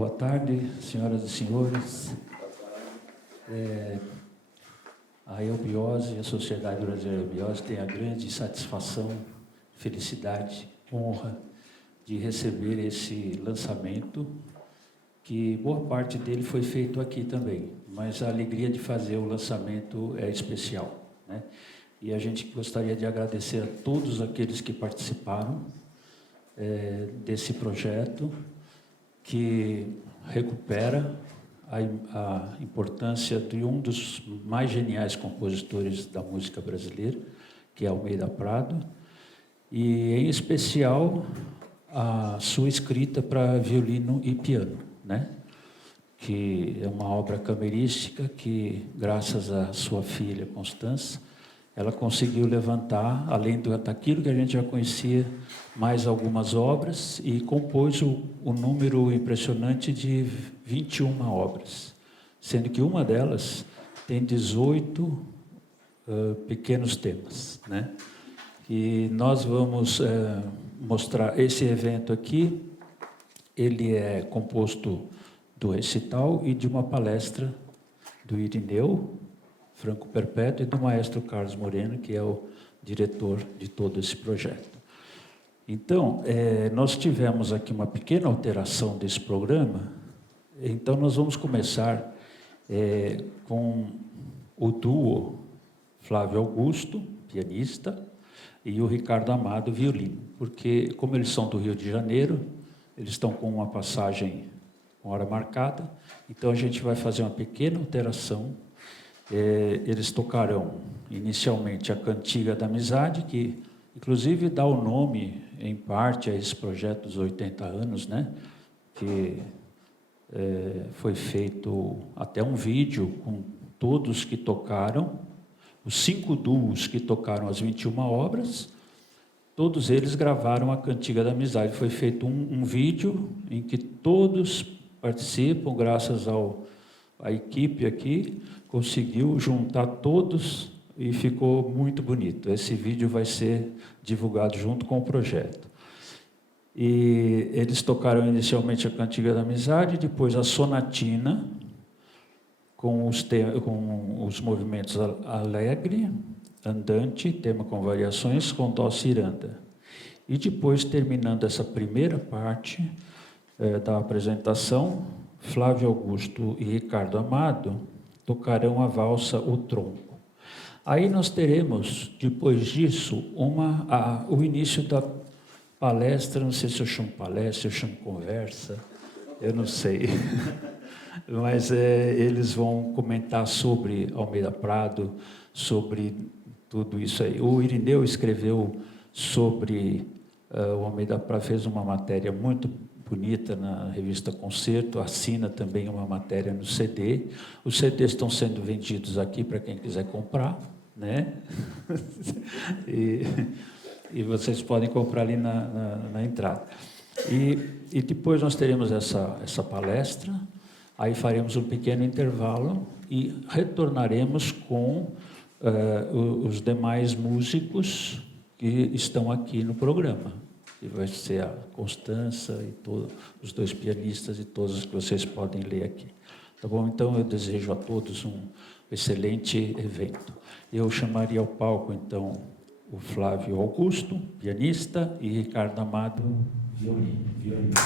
Boa tarde, senhoras e senhores. A Eubiose, a Sociedade Brasileira de Eubiose, tem a grande satisfação, felicidade, honra de receber esse lançamento, que boa parte dele foi feito aqui também, mas a alegria de fazer o lançamento é especial, né? E a gente gostaria de agradecer a todos aqueles que participaram desse projeto, que recupera a importância de um dos mais geniais compositores da música brasileira, que é Almeida Prado, e, em especial, a sua escrita para violino e piano, né? Que é uma obra camerística que, graças à sua filha Constança, ela conseguiu levantar, além daquilo que a gente já conhecia, mais algumas obras e compôs o número impressionante de 21 obras, sendo que uma delas tem 18 pequenos temas, né? E nós vamos mostrar esse evento aqui. Ele é composto do recital e de uma palestra do Irineu Franco Perpétuo e do maestro Carlos Moreno, que é o diretor de todo esse projeto. Então, nós tivemos aqui uma pequena alteração desse programa. Então, nós vamos começar com o duo Flávio Augusto, pianista, e o Ricardo Amado, violino, porque, como eles são do Rio de Janeiro, eles estão com uma passagem com hora marcada, então a gente vai fazer uma pequena alteração. Eles tocarão inicialmente a Cantiga da Amizade, que inclusive dá o nome, em parte, a esse projeto dos 80 anos, né? Que foi feito até um vídeo com todos que tocaram, os 5 duos que tocaram as 21 obras, todos eles gravaram a Cantiga da Amizade. Foi feito um vídeo em que todos participam, graças à equipe aqui, conseguiu juntar todos e ficou muito bonito. Esse vídeo vai ser divulgado junto com o projeto. E eles tocaram inicialmente a Cantiga da Amizade, depois a Sonatina, com os movimentos alegre, andante, tema com variações, com dó ciranda. E depois, terminando essa primeira parte da apresentação, Flávio Augusto e Ricardo Amado tocarão a valsa O Tronco. Aí nós teremos, depois disso, o início da palestra. Não sei se eu chamo palestra, se eu chamo conversa, eu não sei. Mas eles vão comentar sobre Almeida Prado, sobre tudo isso aí. O Irineu escreveu sobre o Almeida Prado, fez uma matéria muito bonita na revista Concerto, assina também uma matéria no CD. Os CDs estão sendo vendidos aqui para quem quiser comprar, né? e vocês podem comprar ali na entrada. E depois nós teremos essa palestra, aí faremos um pequeno intervalo e retornaremos com os demais músicos que estão aqui no programa. E vai ser a Constança e os 2 pianistas e todos que vocês podem ler aqui. Tá bom? Então, eu desejo a todos um excelente evento. Eu chamaria ao palco, então, o Flávio Augusto, pianista, e Ricardo Amado, violinista.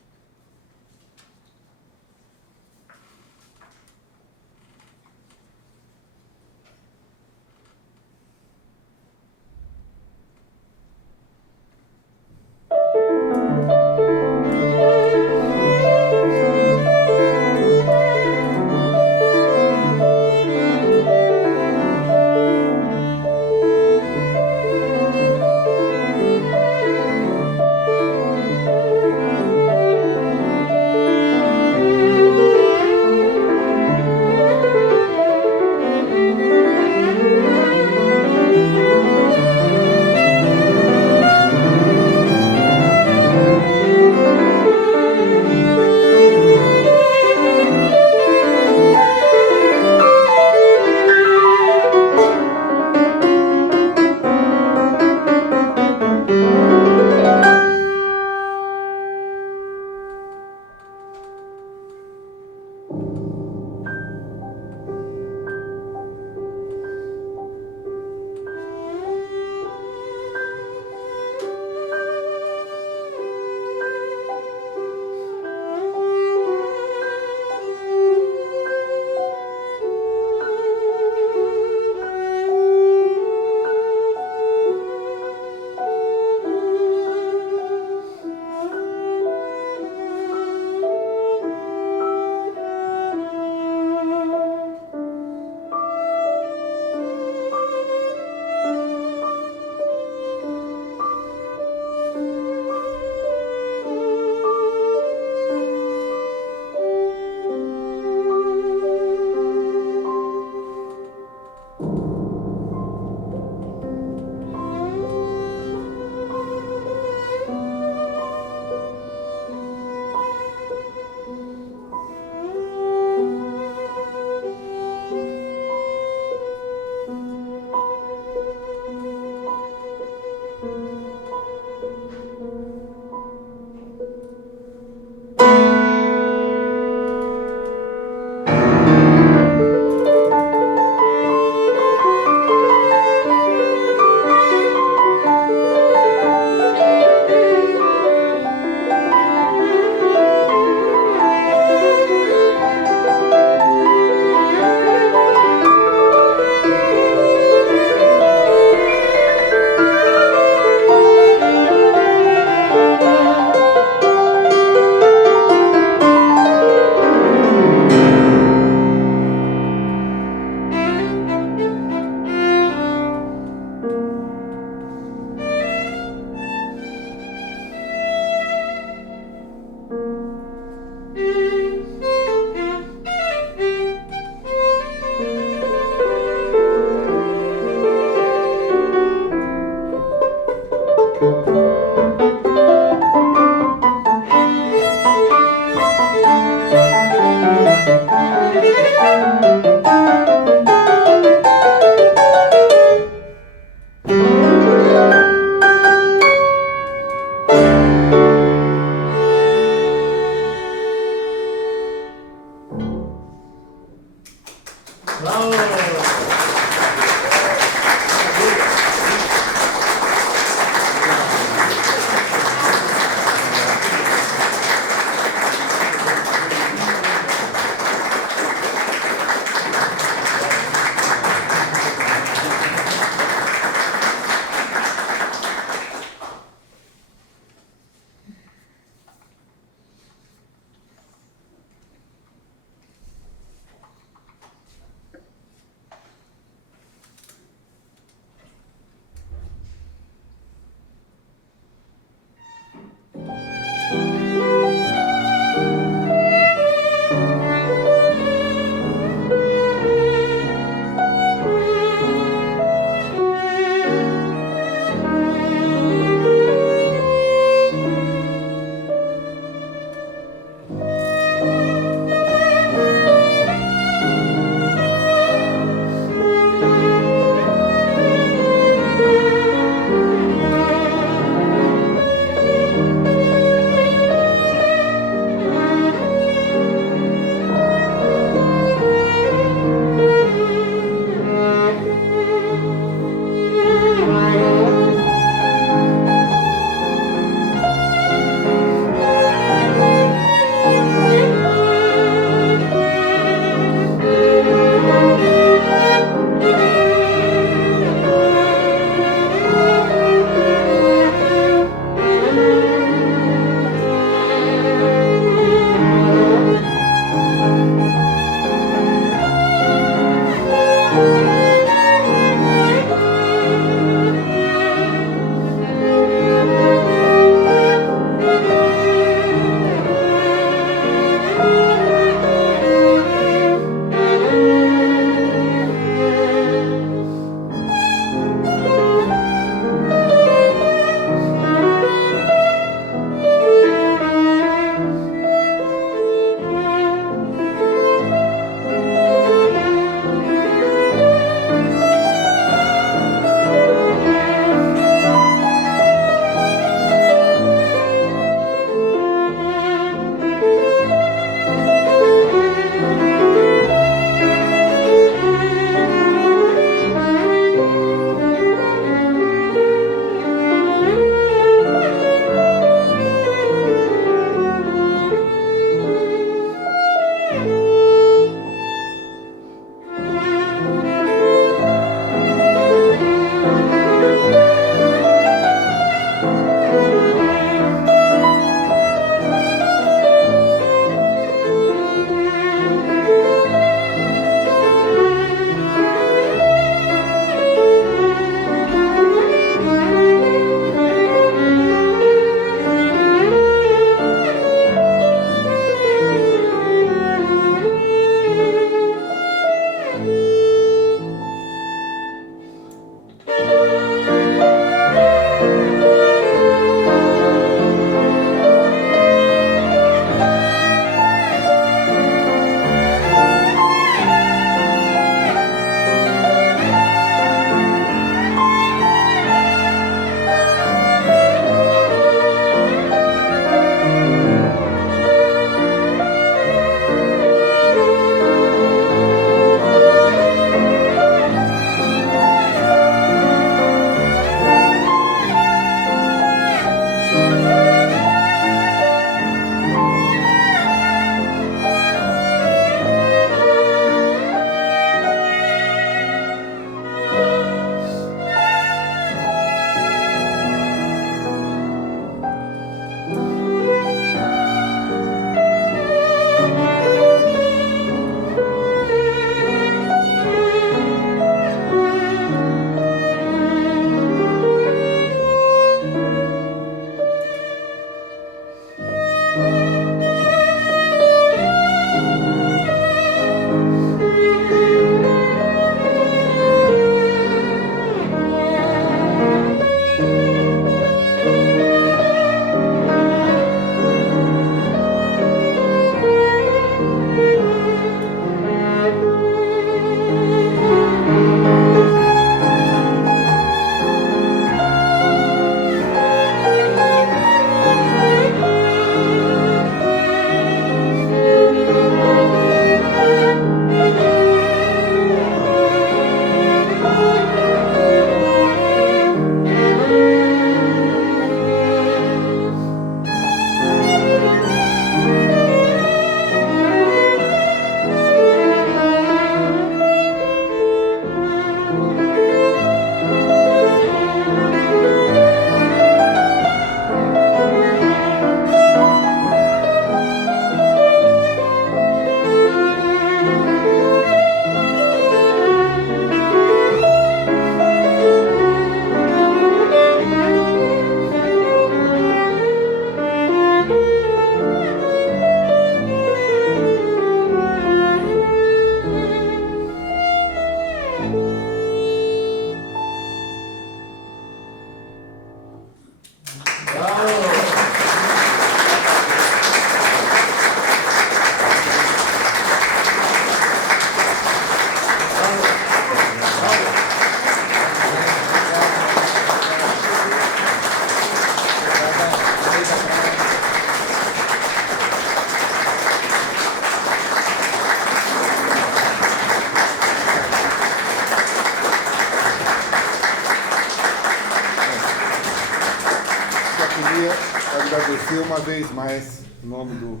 agradecer uma vez mais, em nome do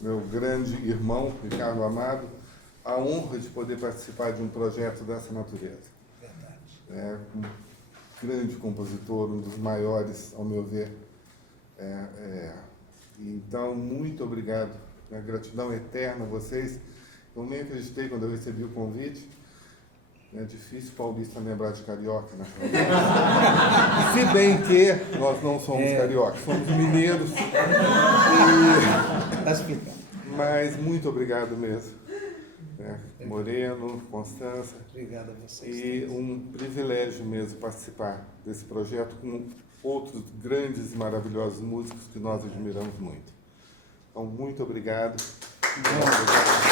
meu grande irmão, Ricardo Amado, a honra de poder participar de um projeto dessa natureza. Verdade. Um grande compositor, um dos maiores, ao meu ver. Então, muito obrigado. Minha gratidão eterna a vocês. Eu nem acreditei quando eu recebi o convite. É difícil paulista lembrar de carioca, né? Se bem que nós não somos cariocas, somos mineiros. Mas muito obrigado mesmo. Moreno, Constança. Obrigado a vocês. E um privilégio mesmo participar desse projeto com outros grandes e maravilhosos músicos que nós admiramos muito. Então, muito obrigado. Muito obrigado.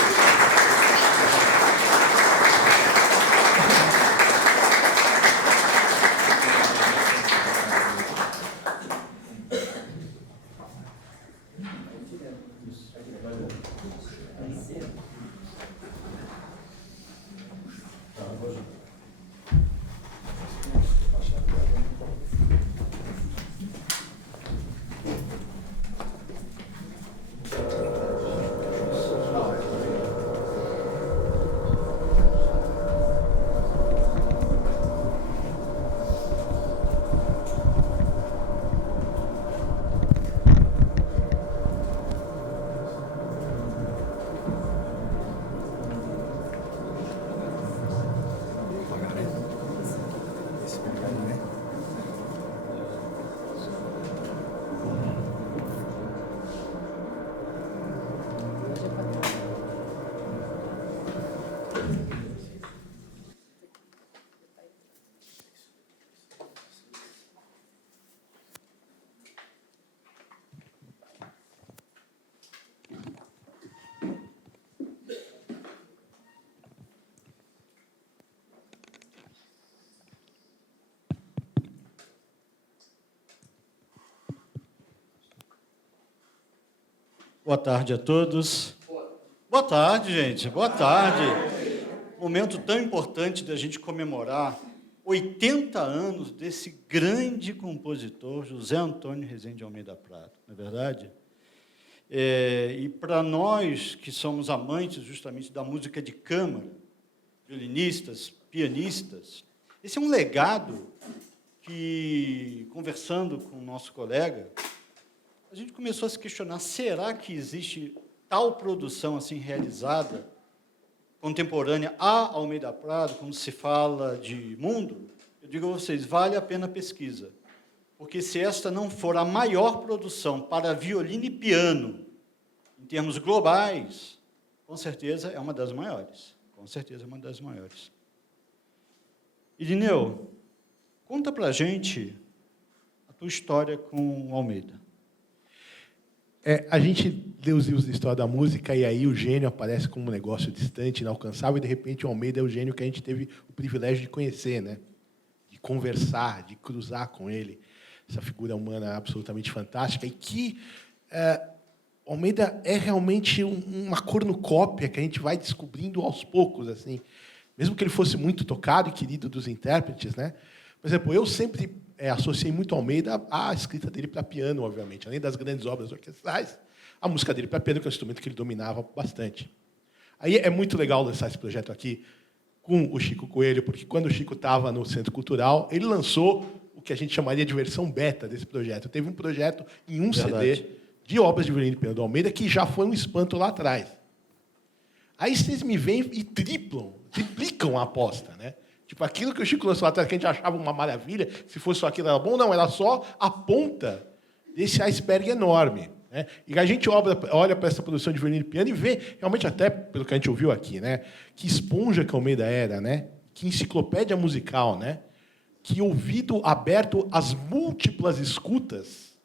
Boa tarde a todos. Boa tarde, gente. Boa tarde. Momento tão importante da gente comemorar 80 anos desse grande compositor, José Antônio Rezende de Almeida Prado, não é verdade? E para nós que somos amantes justamente da música de câmara, violinistas, pianistas, esse é um legado que, conversando com o nosso colega, a gente começou a se questionar, será que existe tal produção assim realizada, contemporânea a Almeida Prado, quando se fala de mundo? Eu digo a vocês, vale a pena a pesquisa, porque se esta não for a maior produção para violino e piano, em termos globais, com certeza é uma das maiores, com certeza é uma das maiores. Irineu, conta para a gente a tua história com o Almeida. A gente lê os livros de história da música e aí o gênio aparece como um negócio distante, inalcançável, e, de repente, o Almeida é o gênio que a gente teve o privilégio de conhecer, né? De conversar, de cruzar com ele. Essa figura humana absolutamente fantástica. E que Almeida é realmente uma cornucópia que a gente vai descobrindo aos poucos, assim. Mesmo que ele fosse muito tocado e querido dos intérpretes, né? Por exemplo, eu sempre associei muito Almeida à escrita dele para piano, obviamente. Além das grandes obras orquestrais, a música dele para piano, que é um instrumento que ele dominava bastante. Aí é muito legal lançar esse projeto aqui com o Chico Coelho, porque quando o Chico estava no Centro Cultural, ele lançou o que a gente chamaria de versão beta desse projeto. Teve um projeto em um CD de obras de violino e piano do Almeida, que já foi um espanto lá atrás. Aí vocês me vêm e triplicam a aposta, né? Tipo, aquilo que o Chico lançou lá atrás, que a gente achava uma maravilha, se fosse só aquilo era bom, não, era só a ponta desse iceberg enorme, né? E a gente olha para essa produção de violino e piano e vê, realmente, até pelo que a gente ouviu aqui, né? Que esponja que Almeida era, né? Que enciclopédia musical, né? Que ouvido aberto às múltiplas escutas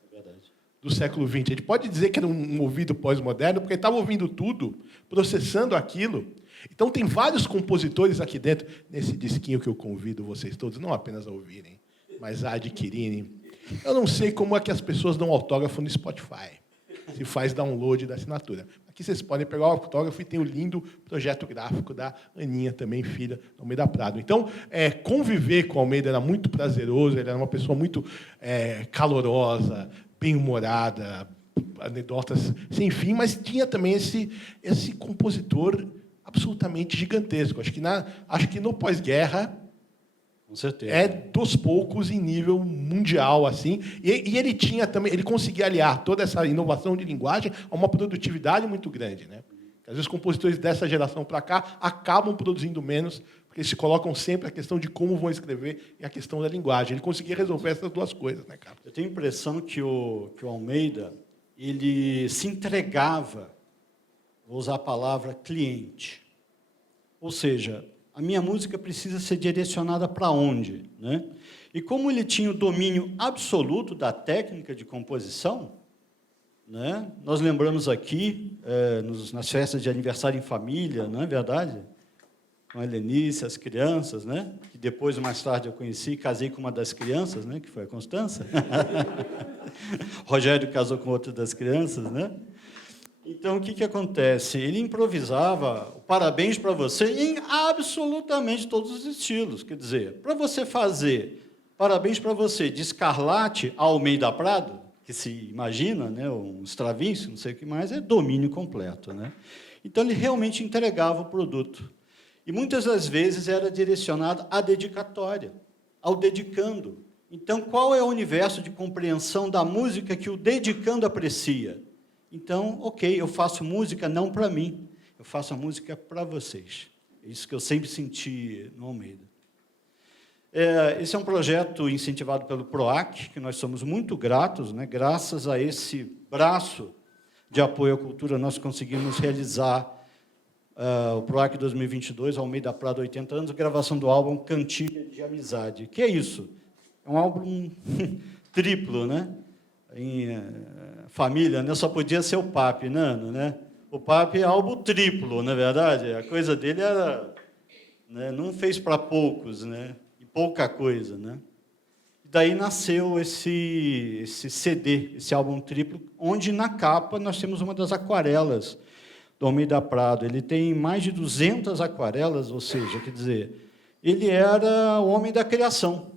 do século XX. A gente pode dizer que era um ouvido pós-moderno, porque ele estava ouvindo tudo, processando aquilo. Então, tem vários compositores aqui dentro, nesse disquinho que eu convido vocês todos, não apenas a ouvirem, mas a adquirirem. Eu não sei como é que as pessoas dão autógrafo no Spotify, se faz download da assinatura. Aqui vocês podem pegar o autógrafo e tem o lindo projeto gráfico da Aninha, também filha do Almeida Prado. Então, conviver com o Almeida era muito prazeroso, ele era uma pessoa muito calorosa, bem-humorada, anedotas sem fim, mas tinha também esse compositor absolutamente gigantesco. Acho que no pós-guerra Com certeza. é dos poucos em nível mundial assim. E ele tinha também, ele conseguia aliar toda essa inovação de linguagem a uma produtividade muito grande, né? Às vezes, os compositores dessa geração para cá acabam produzindo menos, porque eles se colocam sempre a questão de como vão escrever e a questão da linguagem. Ele conseguia resolver essas duas coisas, né, cara? Eu tenho a impressão que o Almeida ele se entregava, vou usar a palavra cliente. Ou seja, a minha música precisa ser direcionada para onde, né? E como ele tinha o domínio absoluto da técnica de composição, né? Nós lembramos aqui, nas festas de aniversário em família, não é verdade? Com a Helenice, as crianças, né? Que depois, mais tarde, eu conheci e casei com uma das crianças, né? Que foi a Constança. Rogério casou com outra das crianças, né? Então, o que acontece? Ele improvisava parabéns para você em absolutamente todos os estilos. Quer dizer, para você fazer parabéns para você de Scarlatti a Almeida Prado, que se imagina, né, um Stravinsky, não sei o que mais, é domínio completo, né? Então, ele realmente entregava o produto. E, muitas das vezes, era direcionado à dedicatória, ao dedicando. Então, qual é o universo de compreensão da música que o dedicando aprecia? Então, ok, eu faço música não para mim, eu faço a música para vocês. É isso que eu sempre senti no Almeida. Esse é um projeto incentivado pelo PROAC, que nós somos muito gratos, né? Graças a esse braço de apoio à cultura, nós conseguimos realizar o PROAC 2022, Almeida Prado, 80 anos, a gravação do álbum Cantiga de Amizade. Que é isso? É um álbum triplo, né? Em família, né? Só podia ser o Papi, Nano, né? O Papi é álbum triplo, na verdade. A coisa dele era, né? Não fez para poucos, né? Pouca coisa, né? E daí nasceu esse CD, esse álbum triplo, onde na capa nós temos uma das aquarelas do Almeida Prado. Ele tem mais de 200 aquarelas, ou seja, quer dizer, ele era o homem da criação.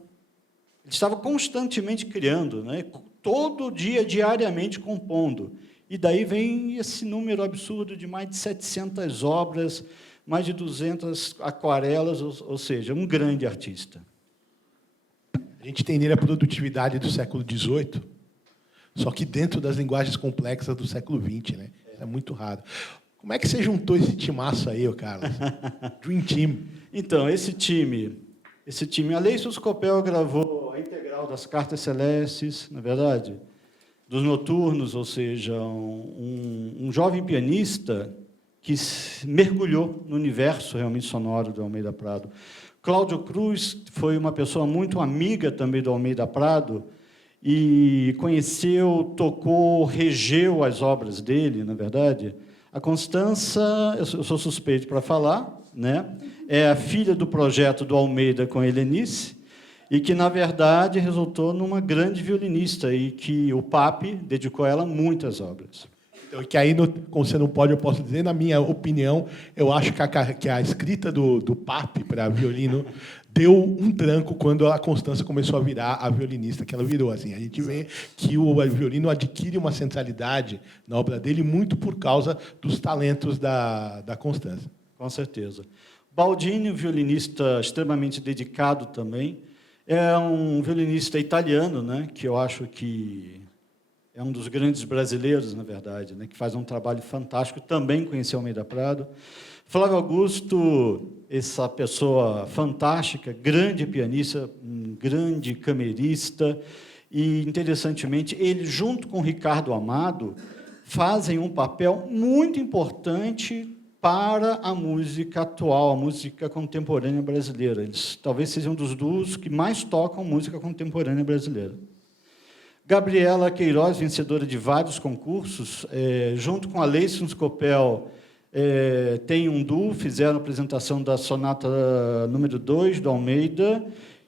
Ele estava constantemente criando, né? Todo dia, diariamente, compondo. E daí vem esse número absurdo de mais de 700 obras, mais de 200 aquarelas, ou seja, um grande artista. A gente tem nele a produtividade do século XVIII, só que dentro das linguagens complexas do século XX, né? É muito raro. Como é que você juntou esse timaço aí, Carlos? Dream Team. Então, esse time, Aleício Scopel gravou a integral das Cartas Celestes, na verdade, dos Noturnos, ou seja, um jovem pianista que mergulhou no universo realmente sonoro do Almeida Prado. Cláudio Cruz foi uma pessoa muito amiga também do Almeida Prado e conheceu, tocou, regeu as obras dele, na verdade. A Constança, eu sou suspeito para falar, né? É a filha do projeto do Almeida com a Helenice, e que, na verdade, resultou numa grande violinista, e que o Papi dedicou a ela muitas obras. Que aí, como você não pode, eu posso dizer, na minha opinião, eu acho que a escrita do Papi para violino deu um tranco quando a Constança começou a virar a violinista que ela virou. Assim. A gente vê que o violino adquire uma centralidade na obra dele muito por causa dos talentos da Constança. Com certeza. Baldini, um violinista extremamente dedicado também, é um violinista italiano, né, que eu acho que é um dos grandes brasileiros, na verdade, né, que faz um trabalho fantástico, também conheceu Almeida Prado. Flávio Augusto, essa pessoa fantástica, grande pianista, um grande camerista, e, interessantemente, ele, junto com Ricardo Amado, fazem um papel muito importante para a música atual, a música contemporânea brasileira. Eles talvez sejam um dos duos que mais tocam música contemporânea brasileira. Gabriela Queiroz, vencedora de vários concursos, junto com a Aleício Scopel, tem um duo, fizeram a apresentação da sonata número 2 do Almeida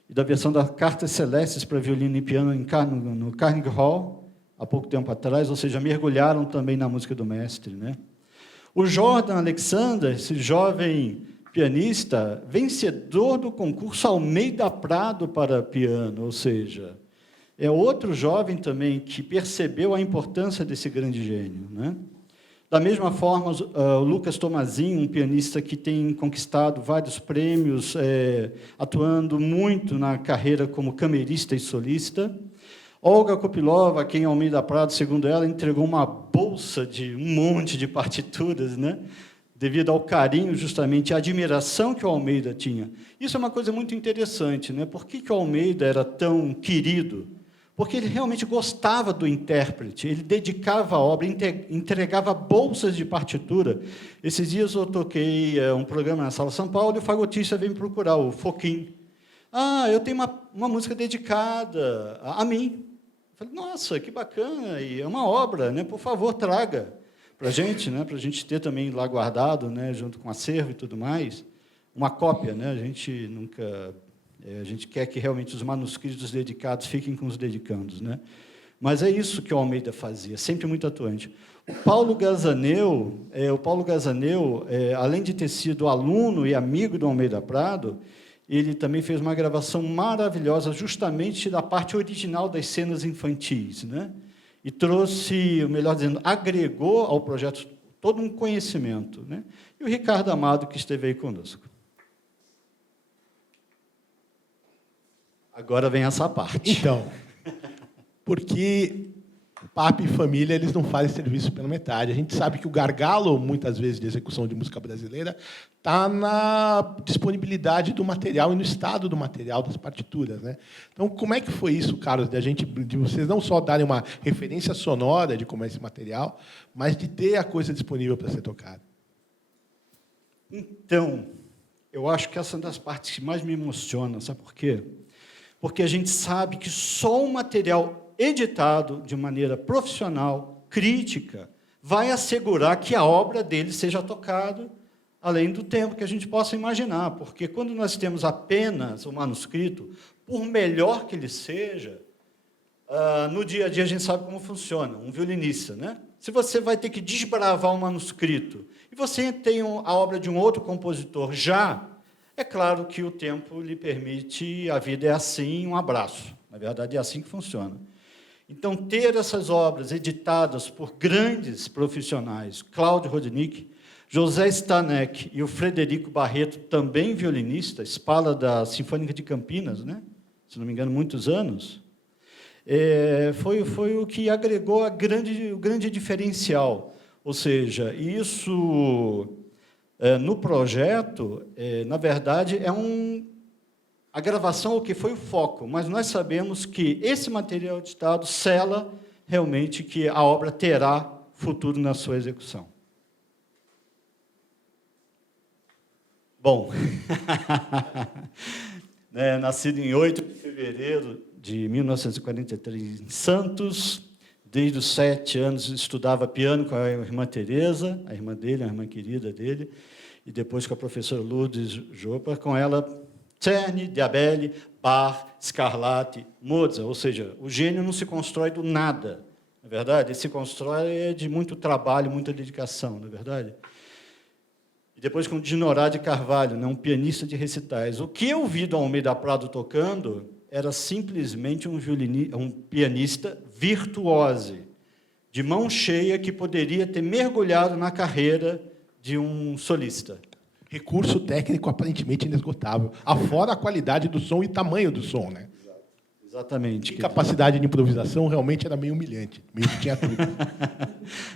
e da versão da Cartas Celestes para violino e piano no Carnegie Hall, há pouco tempo atrás, ou seja, mergulharam também na música do mestre, né? O Jordan Alexander, esse jovem pianista, vencedor do concurso Almeida Prado para piano, ou seja, é outro jovem também que percebeu a importância desse grande gênio, né? Da mesma forma, o Lucas Tomazinho, um pianista que tem conquistado vários prêmios, atuando muito na carreira como camerista e solista. Olga Kopilova, quem Almeida Prado, segundo ela, entregou uma bolsa de um monte de partituras, né? Devido ao carinho, justamente, à admiração que o Almeida tinha. Isso é uma coisa muito interessante, né? Por que o Almeida era tão querido? Porque ele realmente gostava do intérprete, ele dedicava a obra, entregava bolsas de partitura. Esses dias eu toquei um programa na Sala São Paulo e o fagotista veio me procurar, o Foquim. Eu tenho uma música dedicada a mim. Eu falei, nossa, que bacana, e é uma obra, né? Por favor, traga para a gente, né? Para a gente ter também lá guardado, né? Junto com acervo e tudo mais, uma cópia, né? A gente quer que realmente os manuscritos dedicados fiquem com os dedicandos, né? Mas é isso que o Almeida fazia, sempre muito atuante. O Paulo Gazaneu, além de ter sido aluno e amigo do Almeida Prado, ele também fez uma gravação maravilhosa, justamente da parte original das cenas infantis, né? E trouxe, melhor dizendo, agregou ao projeto todo um conhecimento, né? E o Ricardo Amado, que esteve aí conosco. Agora vem essa parte. Então, porque Papa e família, eles não fazem serviço pela metade. A gente sabe que o gargalo, muitas vezes, de execução de música brasileira está na disponibilidade do material e no estado do material, das partituras, né? Então, como é que foi isso, Carlos, de vocês não só darem uma referência sonora de como é esse material, mas de ter a coisa disponível para ser tocada? Então, eu acho que essa é uma das partes que mais me emociona, sabe por quê? Porque a gente sabe que só um material editado de maneira profissional, crítica, vai assegurar que a obra dele seja tocada além do tempo que a gente possa imaginar. Porque quando nós temos apenas o manuscrito, por melhor que ele seja, no dia a dia a gente sabe como funciona, um violinista, né? Se você vai ter que desbravar um manuscrito e você tem a obra de um outro compositor já, é claro que o tempo lhe permite, a vida é assim, um abraço. Na verdade, é assim que funciona. Então, ter essas obras editadas por grandes profissionais, Cláudio Rodnick, José Stanek e o Frederico Barreto, também violinista, espala da Sinfônica de Campinas, né? Se não me engano, muitos anos, foi o que agregou o grande diferencial. Ou seja, isso... no projeto, na verdade, a gravação é o que foi o foco, mas nós sabemos que esse material editado sela realmente que a obra terá futuro na sua execução. Bom, nascido em 8 de fevereiro de 1943 em Santos, desde os 7 anos estudava piano com a irmã Teresa, a irmã dele, a irmã querida dele, e depois com a professora Lourdes Jopa, com ela Czerny, Diabelli, Bach, Scarlatti, Mozart. Ou seja, o gênio não se constrói do nada, não é verdade? Ele se constrói de muito trabalho, muita dedicação, não é verdade? E depois com Dinorá de Carvalho, né, um pianista de recitais. O que eu vi do Almeida Prado tocando era simplesmente um pianista virtuose, de mão cheia, que poderia ter mergulhado na carreira de um solista. Recurso técnico aparentemente inesgotável, afora a qualidade do som e tamanho do som, né? Exatamente. E capacidade de improvisação realmente era meio humilhante, meio que tinha tudo.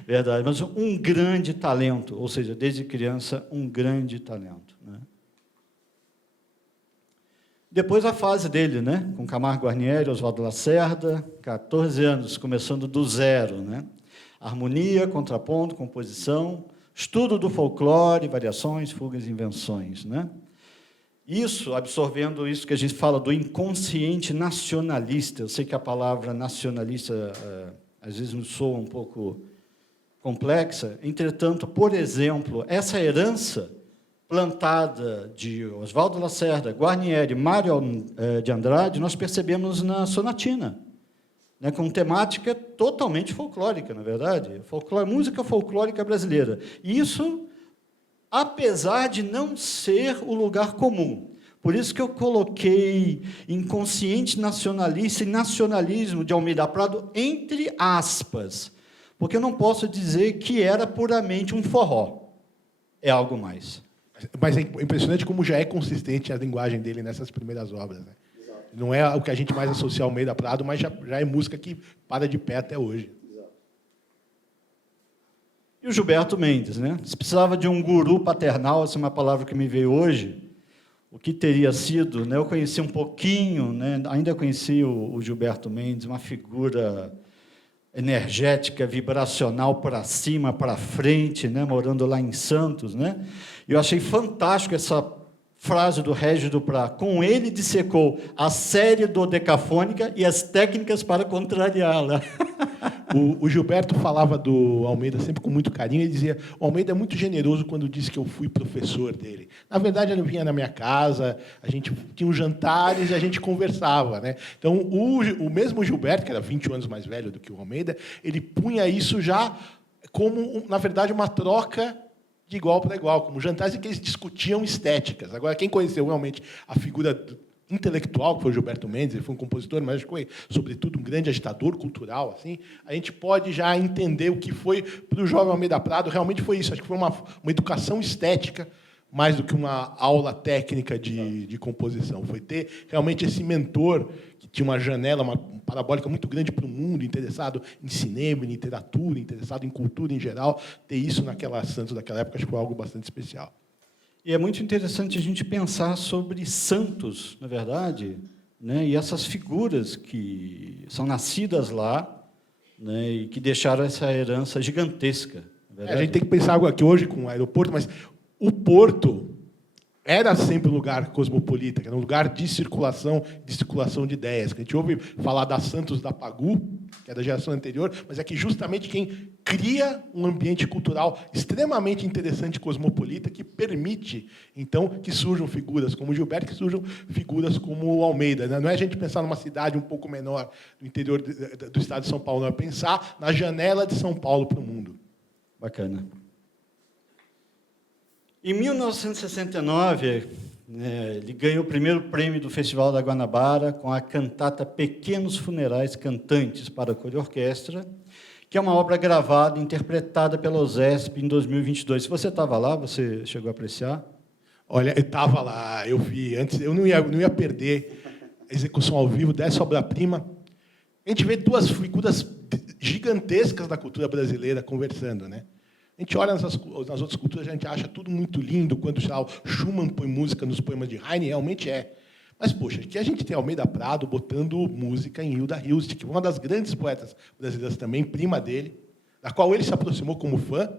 Verdade, mas um grande talento, ou seja, desde criança, um grande talento, né? Depois a fase dele, né? Com Camargo Guarnieri, Oswaldo Lacerda, 14 anos, começando do zero, né? Harmonia, contraponto, composição, estudo do folclore, variações, fugas e invenções, né? Isso, absorvendo isso que a gente fala do inconsciente nacionalista. Eu sei que a palavra nacionalista às vezes nos soa um pouco complexa. Entretanto, por exemplo, essa herança plantada de Oswaldo Lacerda, Guarnieri, Mário de Andrade, nós percebemos na sonatina, né, com temática totalmente folclórica, na verdade, música folclórica brasileira. E isso, apesar de não ser o lugar comum, Por isso que eu coloquei inconsciente nacionalista e nacionalismo de Almeida Prado entre aspas, porque eu não posso dizer que era puramente um forró. É algo mais. Mas é impressionante como já é consistente a linguagem dele nessas primeiras obras, né? Não é o que a gente mais associa ao Almeida Prado, mas já é música que para de pé até hoje. E o Gilberto Mendes, né? Se precisava de um guru paternal, essa é uma palavra que me veio hoje, o que teria sido, né? Eu conheci um pouquinho, né? Ainda conheci o Gilberto Mendes, uma figura energética, vibracional para cima, para frente, né? Morando lá em Santos, né? Eu achei fantástico essa frase do Régis Duprá: com ele dissecou a série dodecafônica e as técnicas para contrariá-la. O Gilberto falava do Almeida sempre com muito carinho. Ele dizia: o Almeida é muito generoso quando disse que eu fui professor dele. Na verdade, ele vinha na minha casa, a gente tinha uns jantares e a gente conversava, né? Então, o mesmo Gilberto, que era 20 anos mais velho do que o Almeida, ele punha isso já como, na verdade, uma troca de igual para igual, como jantares em que eles discutiam estéticas. Agora, quem conheceu realmente a figura intelectual, que foi o Gilberto Mendes, ele foi um compositor, mas foi, sobretudo, um grande agitador cultural, assim, a gente pode já entender o que foi para o jovem Almeida Prado. Realmente foi isso. Acho que foi uma educação estética, mais do que uma aula técnica de composição. Foi ter realmente esse mentor que tinha uma janela, uma parabólica muito grande para o mundo, interessado em cinema, em literatura, interessado em cultura em geral. Ter isso naquela Santos daquela época, acho que foi algo bastante especial. E é muito interessante a gente pensar sobre Santos, na verdade, né? E essas figuras que são nascidas lá, né? E que deixaram essa herança gigantesca. A gente tem que pensar algo aqui hoje com o aeroporto, mas o porto era sempre um lugar cosmopolita, era um lugar de circulação de ideias. A gente ouve falar da Santos da Pagu, que é da geração anterior, mas é que justamente quem cria um ambiente cultural extremamente interessante, cosmopolita, que permite, então, que surjam figuras como o Gilberto, que surjam figuras como o Almeida. Não é a gente pensar numa cidade um pouco menor do interior do estado de São Paulo, não é pensar na janela de São Paulo para o mundo. Bacana. Em 1969, ele ganhou o primeiro prêmio do Festival da Guanabara com a cantata Pequenos Funerais Cantantes para coro e orquestra, que é uma obra gravada e interpretada pela OSESP em 2022. Se você estava lá, você chegou a apreciar? Olha, eu estava lá, eu vi. Antes, eu não ia perder a execução ao vivo dessa obra-prima. A gente vê duas figuras gigantescas da cultura brasileira conversando, né? A gente olha nas outras culturas, a gente acha tudo muito lindo, quando o Schumann põe música nos poemas de Heine, realmente é. Mas, poxa, aqui a gente tem Almeida Prado botando música em Hilda Hilst, que é uma das grandes poetas brasileiras também, prima dele, da qual ele se aproximou como fã.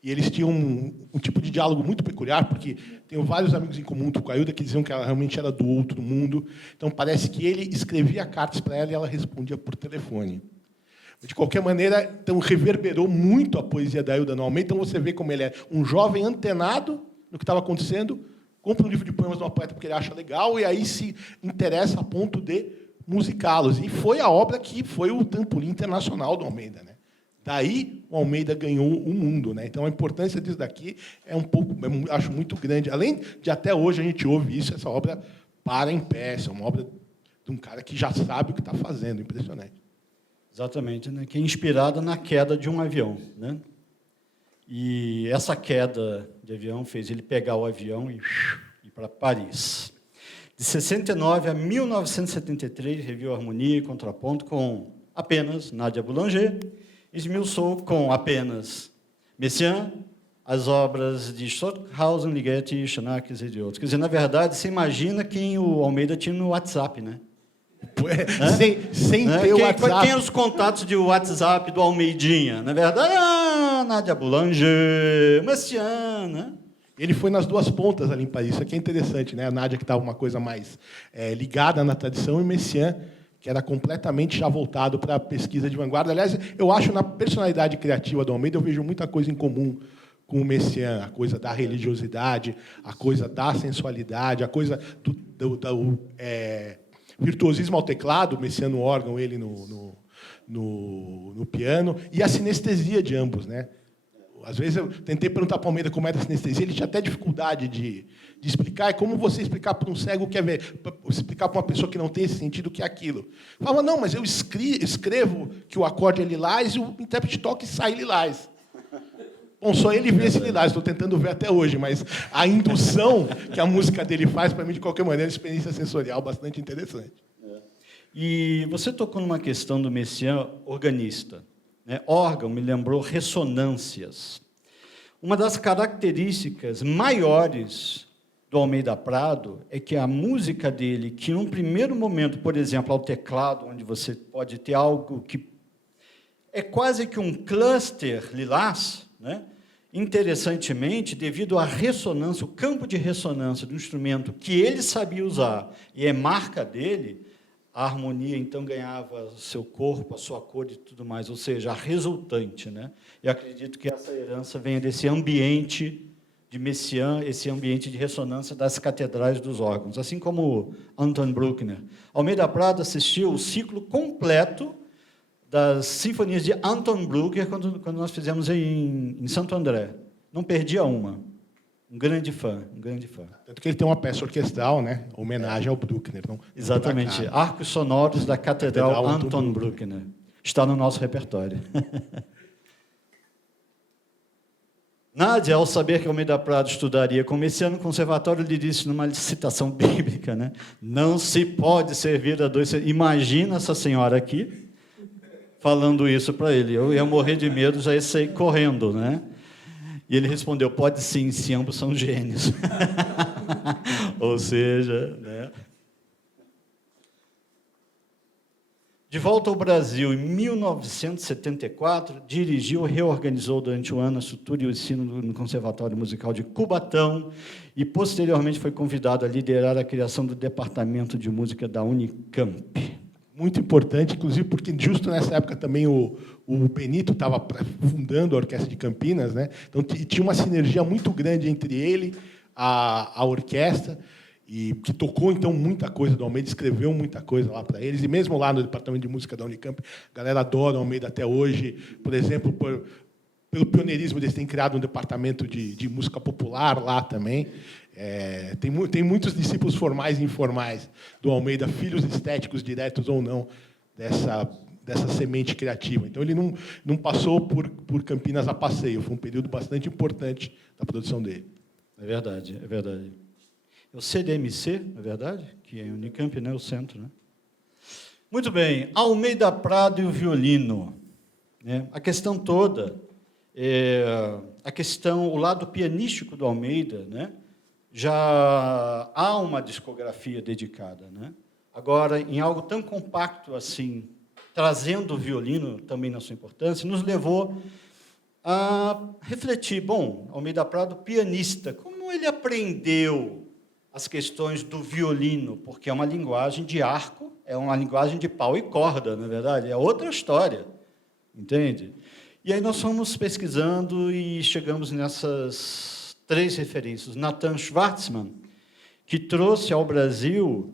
E eles tinham um tipo de diálogo muito peculiar, porque tenho vários amigos em comum com a Hilda que diziam que ela realmente era do outro mundo. Então, parece que ele escrevia cartas para ela e ela respondia por telefone. De qualquer maneira, então, reverberou muito a poesia da Hilda no Almeida. Então, você vê como ele é um jovem antenado no que estava acontecendo, compra um livro de poemas de uma poeta porque ele acha legal, e aí se interessa a ponto de musicá-los. E foi a obra que foi o trampolim internacional do Almeida, né? Daí, o Almeida ganhou o mundo, né? Então, a importância disso daqui é acho muito grande. Além de, até hoje, a gente ouve isso, essa obra para em pé. Essa é uma obra de um cara que já sabe o que está fazendo. Impressionante. Exatamente, né? Que é inspirada na queda de um avião, né? E essa queda de avião fez ele pegar o avião e ir para Paris. De 69 a 1973, reviu harmonia e contraponto com apenas Nadia Boulanger, esmiuçou com apenas Messiaen, as obras de Stockhausen, Ligeti, Xenakis e de outros. Quer dizer, na verdade, você imagina quem o Almeida tinha no WhatsApp, né? Sem ter o WhatsApp. Quem eram os contatos de WhatsApp do Almeidinha? Na verdade, Nadia Boulanger, Messiaen, né? Ele foi nas duas pontas ali em Paris. Isso aqui é interessante, né? A Nádia, que estava uma coisa mais ligada na tradição, e Messiaen, que era completamente já voltado para a pesquisa de vanguarda. Aliás, eu acho, na personalidade criativa do Almeida, eu vejo muita coisa em comum com o Messiaen, a coisa da religiosidade, a coisa da sensualidade, a coisa do virtuosismo ao teclado, o Messiaen no órgão, ele no piano, e a sinestesia de ambos, né? Às vezes eu tentei perguntar para o Almeida como era a sinestesia, ele tinha até dificuldade de de explicar. É como você explicar para um cego o que é ver, explicar para uma pessoa que não tem esse sentido o que é aquilo. Fala, não, mas eu escrevo que o acorde é lilás e o intérprete toca e sai lilás. Bom, só ele vê esse lilás, estou tentando ver até hoje, mas a indução que a música dele faz, para mim, de qualquer maneira, é uma experiência sensorial bastante interessante. E você tocou numa questão do Messiaen organista. Né? Órgão me lembrou ressonâncias. Uma das características maiores do Almeida Prado é que a música dele, que num primeiro momento, por exemplo, ao teclado, onde você pode ter algo que é quase que um cluster lilás, né? Interessantemente, devido à ressonância, o campo de ressonância do instrumento que ele sabia usar e é marca dele, a harmonia, então, ganhava o seu corpo, a sua cor e tudo mais, ou seja, a resultante. Né? E acredito que essa herança venha desse ambiente de Messiaen, esse ambiente de ressonância das catedrais dos órgãos, assim como Anton Bruckner. Almeida Prado assistiu o ciclo completo das sinfonias de Anton Bruckner quando nós fizemos em Santo André. Não perdia uma. Um grande fã, um grande fã. Tanto que ele tem uma peça orquestral, né? Homenagem ao Bruckner. Não, exatamente. Arcos sonoros da Catedral Anton Bruckner. Está no nosso repertório. Nádia, ao saber que Almeida Prado estudaria com Messiaen no conservatório, lhe disse numa citação bíblica, né? Não se pode servir a dois... Imagina essa senhora aqui falando isso para ele. Eu ia morrer de medo, já ia sair correndo, né? E ele respondeu, pode sim, se ambos são gênios. Ou seja, né? De volta ao Brasil, em 1974, dirigiu e reorganizou durante o ano a estrutura e o ensino no Conservatório Musical de Cubatão e, posteriormente, foi convidado a liderar a criação do Departamento de Música da Unicamp. Muito importante, inclusive porque justo nessa época também o Benito estava fundando a Orquestra de Campinas, né? Então tinha uma sinergia muito grande entre ele, a orquestra, e que tocou então muita coisa do Almeida, escreveu muita coisa lá para eles, e mesmo lá no Departamento de Música da Unicamp, a galera adora o Almeida até hoje, por exemplo, pelo pioneirismo deles terem criado um departamento de música popular lá também. Tem muitos discípulos formais e informais do Almeida, filhos estéticos, diretos ou não, dessa semente criativa. Então, ele não passou por Campinas a passeio, foi um período bastante importante da produção dele. É verdade, é verdade. É o CDMC, é verdade? Que é o Unicamp, né? O centro, né? Muito bem, Almeida Prado e o violino. Né? A questão toda, o lado pianístico do Almeida, né? Já há uma discografia dedicada, né? Agora, em algo tão compacto assim, trazendo o violino também na sua importância, nos levou a refletir. Bom, Almeida Prado, pianista, como ele aprendeu as questões do violino? Porque é uma linguagem de arco, é uma linguagem de pau e corda, na verdade, é outra história, entende? E aí nós fomos pesquisando e chegamos nessas 3 referências. Nathan Schwartzman, que trouxe ao Brasil,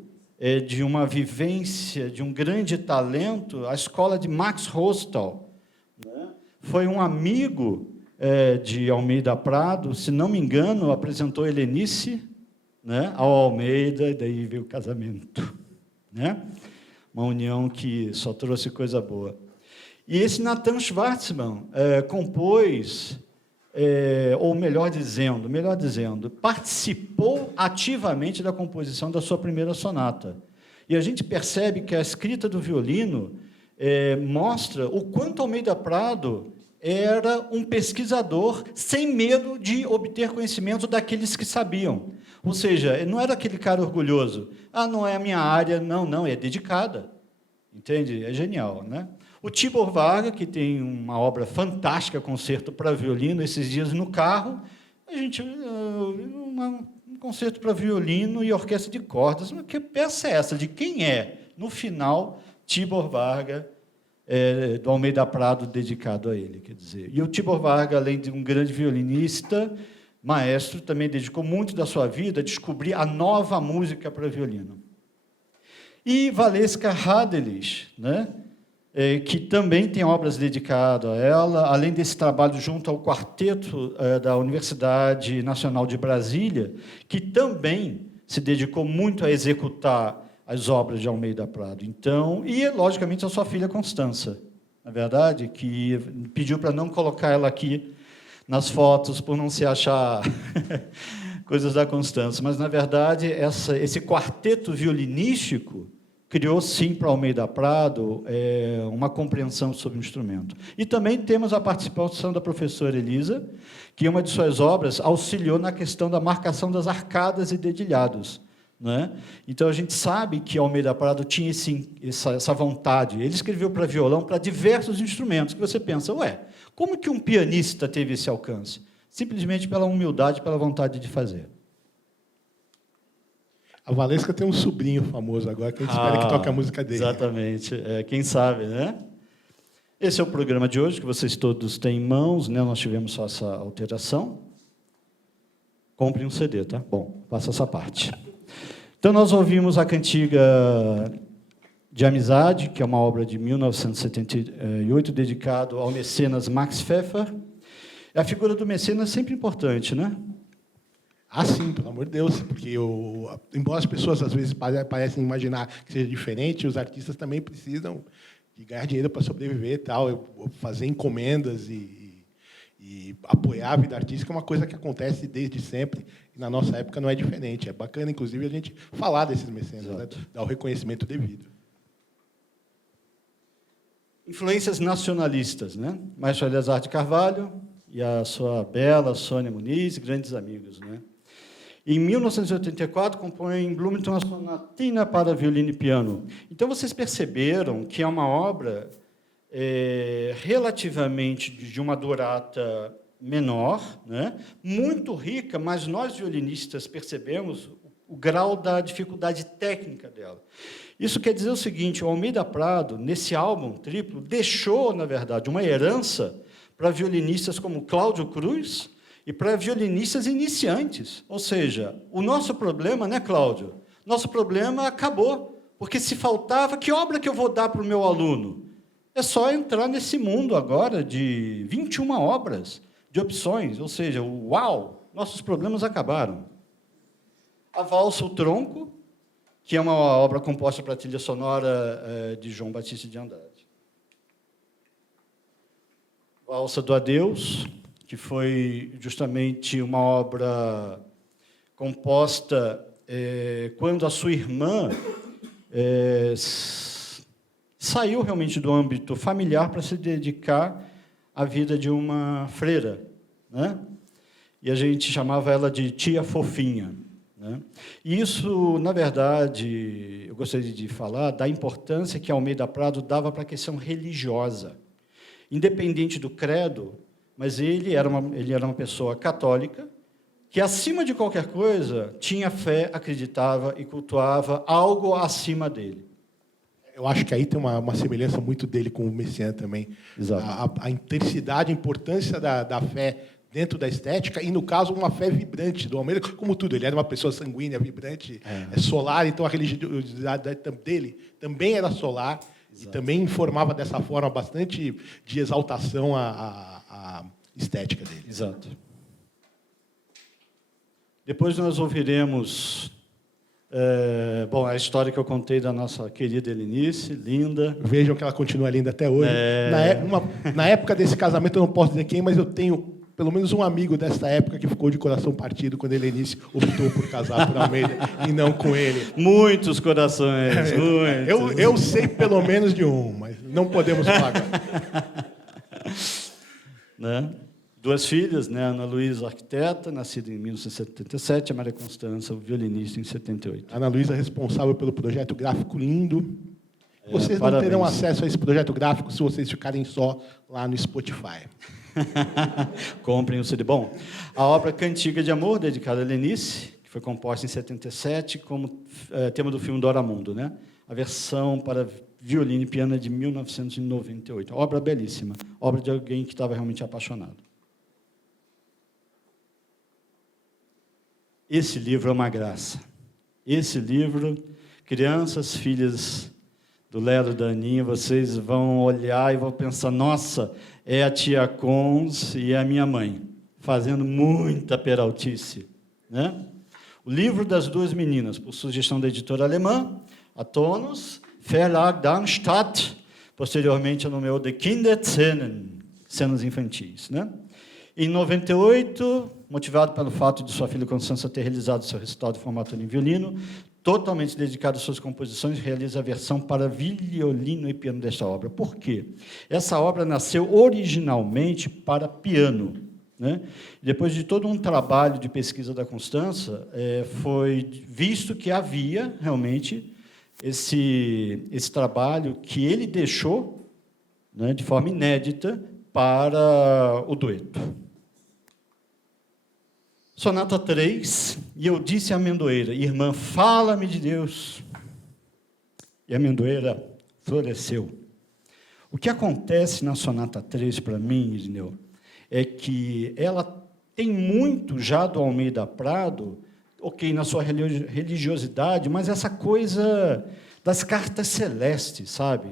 de uma vivência, de um grande talento, a escola de Max Rostal. Né? Foi um amigo de Almeida Prado, se não me engano, apresentou Helenice, né, ao Almeida, e daí veio o casamento. Né? Uma união que só trouxe coisa boa. E esse Nathan Schwartzman compôs... ou melhor dizendo, participou ativamente da composição da sua primeira sonata. E a gente percebe que a escrita do violino mostra o quanto Almeida Prado era um pesquisador sem medo de obter conhecimento daqueles que sabiam. Ou seja, não era aquele cara orgulhoso. Não é a minha área, não, é dedicada. Entende? É genial, né? O Tibor Varga, que tem uma obra fantástica, concerto para violino, esses dias no carro, um concerto para violino e orquestra de cordas. Mas que peça é essa? De quem é? No final, Tibor Varga, do Almeida Prado, dedicado a ele. Quer dizer. E o Tibor Varga, além de um grande violinista, maestro, também dedicou muito da sua vida a descobrir a nova música para violino. E Valesca Radelich, né? que também tem obras dedicadas a ela, além desse trabalho junto ao quarteto da Universidade Nacional de Brasília, que também se dedicou muito a executar as obras de Almeida Prado. Então, e, logicamente, a sua filha Constança, na verdade, que pediu para não colocar ela aqui nas fotos, por não se achar coisas da Constança. Mas, na verdade, esse quarteto violinístico criou, sim, para Almeida Prado uma compreensão sobre o instrumento. E também temos a participação da professora Elisa, que, em uma de suas obras, auxiliou na questão da marcação das arcadas e dedilhados. Né? Então, a gente sabe que Almeida Prado tinha essa vontade. Ele escreveu para violão, para diversos instrumentos, que você pensa, como que um pianista teve esse alcance? Simplesmente pela humildade, pela vontade de fazer. A Valesca tem um sobrinho famoso agora, que a gente espera que toque a música dele. Exatamente. Quem sabe, né? Esse é o programa de hoje, que vocês todos têm em mãos, né? Nós tivemos só essa alteração. Compre um CD, tá? Bom, faça essa parte. Então, nós ouvimos a cantiga de Amizade, que é uma obra de 1978, dedicado ao mecenas Max Pfeffer. A figura do mecenas é sempre importante, né? Ah, sim, pelo amor de Deus, porque embora as pessoas às vezes parecem imaginar que seja diferente, os artistas também precisam de ganhar dinheiro para sobreviver e tal, fazer encomendas e apoiar a vida artística é uma coisa que acontece desde sempre, e na nossa época não é diferente. É bacana, inclusive, a gente falar desses mecenas, né? Dar o reconhecimento devido. Influências nacionalistas, né? Maestro Eleazar de Carvalho e a sua bela Sônia Muniz, grandes amigos, né? Em 1984, compõe em Bloomington a Sonatina para violino e piano. Então, vocês perceberam que é uma obra relativamente de uma durata menor, né? Muito rica, mas nós, violinistas, percebemos o grau da dificuldade técnica dela. Isso quer dizer o seguinte, o Almeida Prado, nesse álbum triplo, deixou, na verdade, uma herança para violinistas como Cláudio Cruz e para violinistas iniciantes. Ou seja, o nosso problema, né, Cláudio? Nosso problema acabou, porque se faltava, que obra que eu vou dar para o meu aluno? É só entrar nesse mundo agora de 21 obras, de opções, ou seja, uau, nossos problemas acabaram. A Valsa, o Tronco, que é uma obra composta para a trilha sonora de João Batista de Andrade. Valsa do Adeus, que foi justamente uma obra composta quando a sua irmã saiu realmente do âmbito familiar para se dedicar à vida de uma freira, né? E a gente chamava ela de tia fofinha, né? E isso, na verdade, eu gostaria de falar da importância que Almeida Prado dava para a questão religiosa, independente do credo, mas ele era uma pessoa católica que, acima de qualquer coisa, tinha fé, acreditava e cultuava algo acima dele. Eu acho que aí tem uma semelhança muito dele com o Messiaen também. Exato. A intensidade, a importância da fé dentro da estética, e, no caso, uma fé vibrante do Almeida, como tudo. Ele era uma pessoa sanguínea, vibrante, solar, então a religiosidade dele também era solar. Exato. E também informava dessa forma bastante de exaltação à estética dele. Exato. Depois nós ouviremos a história que eu contei da nossa querida Helenice, linda. Vejam que ela continua linda até hoje. Na época desse casamento, eu não posso dizer quem, mas eu tenho pelo menos um amigo dessa época que ficou de coração partido quando a Helenice optou por casar por Almeida e não com ele. Muitos corações, muitos. Eu sei pelo menos de um, mas não podemos falar agora. Né? Duas filhas, né? Ana Luísa, arquiteta, nascida em 1977, a Maria Constança, violinista, em 78. Ana Luísa, responsável pelo projeto gráfico lindo. Vocês não parabéns. terão acesso a esse projeto gráfico se vocês ficarem só lá no Spotify. Comprem o CD. Bom, a obra Cantiga de Amor, dedicada a Helenice, que foi composta em 77, como tema do filme Doramundo, né? A versão para violino e piano é de 1998. Obra belíssima, obra de alguém que estava realmente apaixonado. Esse livro é uma graça. Esse livro, crianças, filhas do Lero e da Aninha, vocês vão olhar e vão pensar, nossa, é a tia Cons e a minha mãe, fazendo muita peraltice, né? O livro das duas meninas, por sugestão da editora alemã, a Tonus, Verlag Darmstadt, posteriormente nomeou de Kinderzenen, cenas infantis, né? Em 98, motivado pelo fato de sua filha Constança ter realizado seu recital de formatura em violino, totalmente dedicado às suas composições, realiza a versão para violino e piano desta obra. Por quê? Essa obra nasceu originalmente para piano, né? Depois de todo um trabalho de pesquisa da Constança, foi visto que havia realmente esse trabalho que ele deixou, né, de forma inédita para o dueto. Sonata 3, e eu disse à amendoeira, irmã, fala-me de Deus. E a amendoeira floresceu. O que acontece na Sonata 3, para mim, Irineu, é que ela tem muito já do Almeida Prado, ok, na sua religiosidade, mas essa coisa das cartas celestes, sabe?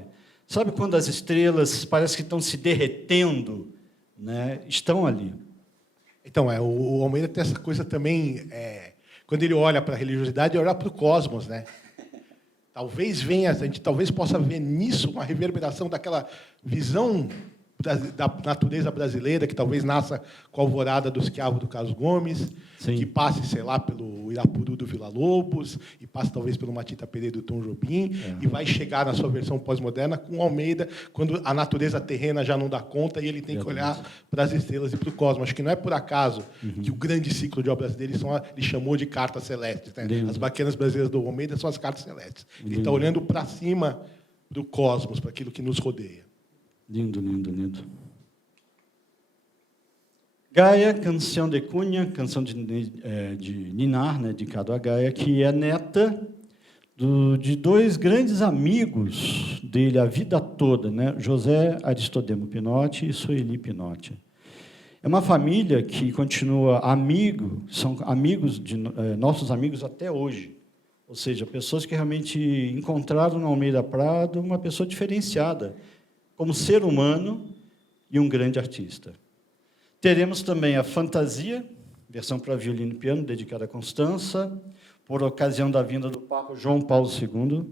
Sabe quando as estrelas parece que estão se derretendo, né? Estão ali. Então, o Almeida tem essa coisa também, quando ele olha para a religiosidade, olha para o cosmos, né? Talvez venha, a gente talvez possa ver nisso uma reverberação daquela visão da natureza brasileira, que talvez nasça com a alvorada do Schiavo do Carlos Gomes, Sim. que passe, sei lá, pelo Irapuru do Villa-Lobos, e passe talvez pelo Matita Pereira do Tom Jobim, e vai chegar na sua versão pós-moderna com Almeida, quando a natureza terrena já não dá conta e ele tem que olhar para as estrelas e para o cosmos. Acho que não é por acaso que o grande ciclo de obras dele ele chamou de cartas celestes, né? As baquenas brasileiras do Almeida são as cartas celestes. Ele está olhando para cima do cosmos, para aquilo que nos rodeia. Lindo, lindo, lindo. Gaia, canção de Cunha, canção de Ninar, né, dedicado a Gaia, que é neta de dois grandes amigos dele a vida toda, né, José Aristodemo Pinotti e Sueli Pinotti. É uma família que continua são amigos nossos amigos até hoje. Ou seja, pessoas que realmente encontraram no Almeida Prado uma pessoa diferenciada, como ser humano e um grande artista. Teremos também a Fantasia, versão para violino e piano, dedicada a Constança, por ocasião da vinda do Papa João Paulo II,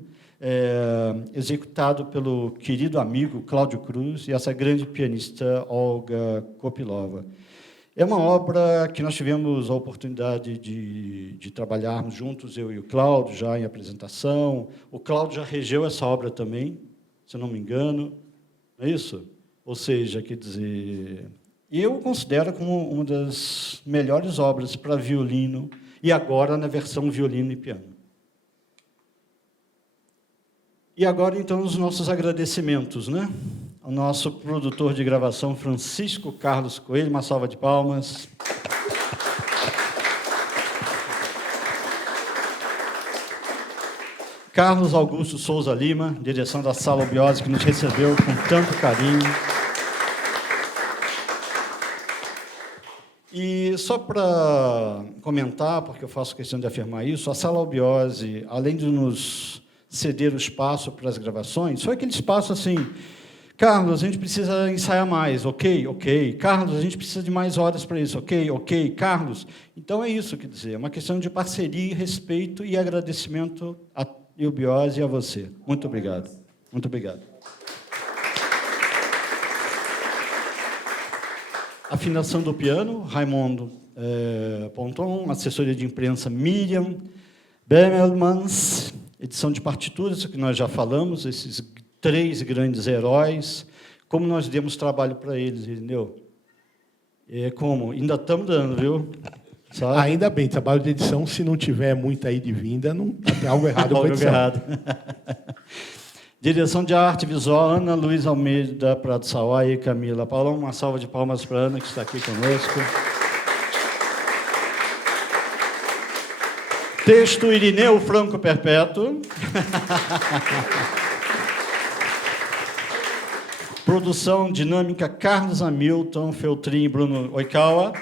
executado pelo querido amigo Cláudio Cruz e essa grande pianista Olga Kopilova. É uma obra que nós tivemos a oportunidade de trabalharmos juntos, eu e o Cláudio, já em apresentação. O Cláudio já regeu essa obra também, se eu não me engano. Não é isso? Ou seja, quer dizer, eu considero como uma das melhores obras para violino, e agora na versão violino e piano. E agora, então, os nossos agradecimentos, né? Ao nosso produtor de gravação, Francisco Carlos Coelho, uma salva de palmas. Carlos Augusto Souza Lima, direção da Sala Obiose, que nos recebeu com tanto carinho. E só para comentar, porque eu faço questão de afirmar isso, a Sala Obiose, além de nos ceder o espaço para as gravações, foi aquele espaço assim, Carlos, a gente precisa ensaiar mais, ok. Carlos, a gente precisa de mais horas para isso, ok. Carlos, então é isso, quer dizer, é uma questão de parceria, respeito e agradecimento a Obiose e a você. Muito obrigado. Muito obrigado. Afinação do piano, Raimundo Ponton, assessoria de imprensa Miriam Bemelmans, edição de partituras, isso que nós já falamos, esses 3 grandes heróis, como nós demos trabalho para eles, entendeu? Como? Ainda estamos dando, viu? Sabe? Ainda bem, trabalho de edição, se não tiver muita ida e vinda, não tem algo errado com a Algo edição. errado. Direção de arte visual, Ana Luiz Almeida Prado Sauá e Camila Paulão. Uma salva de palmas para a Ana, que está aqui conosco. Texto, Irineu Franco Perpétuo. Produção dinâmica, Carlos Hamilton, Feltrin e Bruno Oikawa.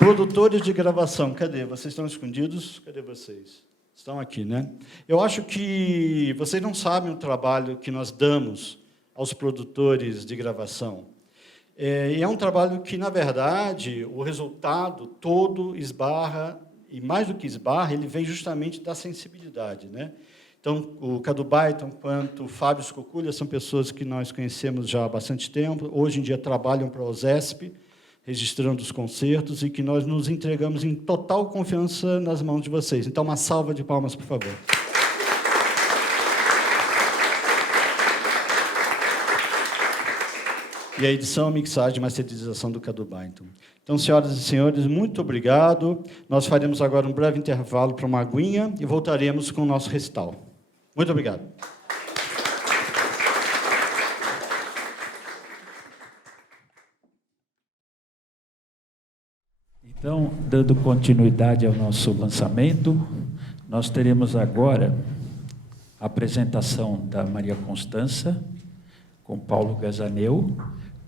Produtores de gravação, cadê? Vocês estão escondidos? Cadê vocês? Estão aqui, né? Eu acho que vocês não sabem o trabalho que nós damos aos produtores de gravação. E é um trabalho que, na verdade, o resultado todo esbarra, e mais do que esbarra, ele vem justamente da sensibilidade, né? Então, o Cadu Baiton quanto o Fábio Scoculha são pessoas que nós conhecemos já há bastante tempo, hoje em dia trabalham para a OSESP, registrando os concertos, e que nós nos entregamos em total confiança nas mãos de vocês. Então, uma salva de palmas, por favor. E a edição, a mixagem e masterização do Cadu Baiton. Então, senhoras e senhores, muito obrigado. Nós faremos agora um breve intervalo para uma aguinha e voltaremos com o nosso recital. Muito obrigado. Então, dando continuidade ao nosso lançamento, nós teremos agora a apresentação da Maria Constança, com Paulo Gazaneu,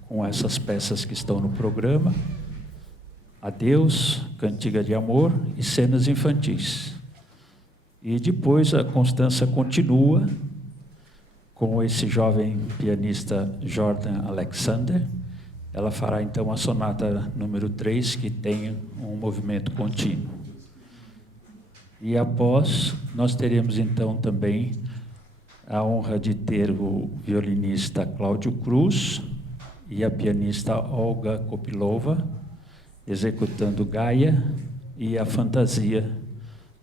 com essas peças que estão no programa, Adeus, Cantiga de Amor e cenas infantis. E depois a Constança continua com esse jovem pianista Jordan Alexander. Ela fará, então, a sonata número 3, que tem um movimento contínuo. E após, nós teremos, então, também a honra de ter o violinista Cláudio Cruz e a pianista Olga Kopilova, executando Gaia e a fantasia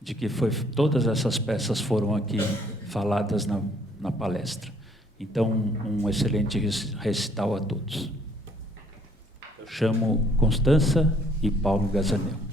de que todas essas peças foram aqui faladas na palestra. Então, um excelente recital a todos. Eu chamo Constança e Paulo Gazaneu.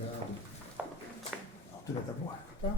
Obrigado. A altura tá boa, tá?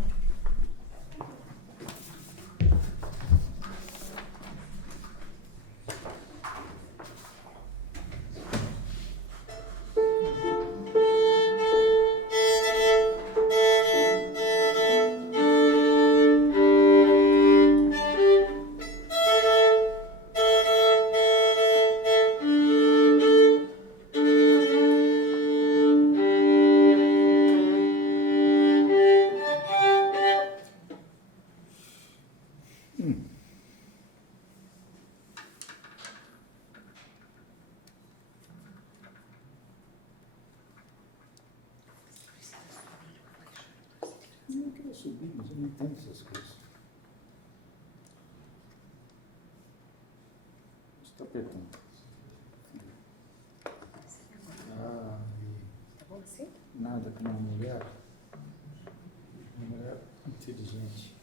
Eu queria subir, mas eu não entendo essas coisas. Está apertando. Ah, Tá bom assim? nada com uma mulher. Uma mulher inteligente.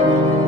Amém.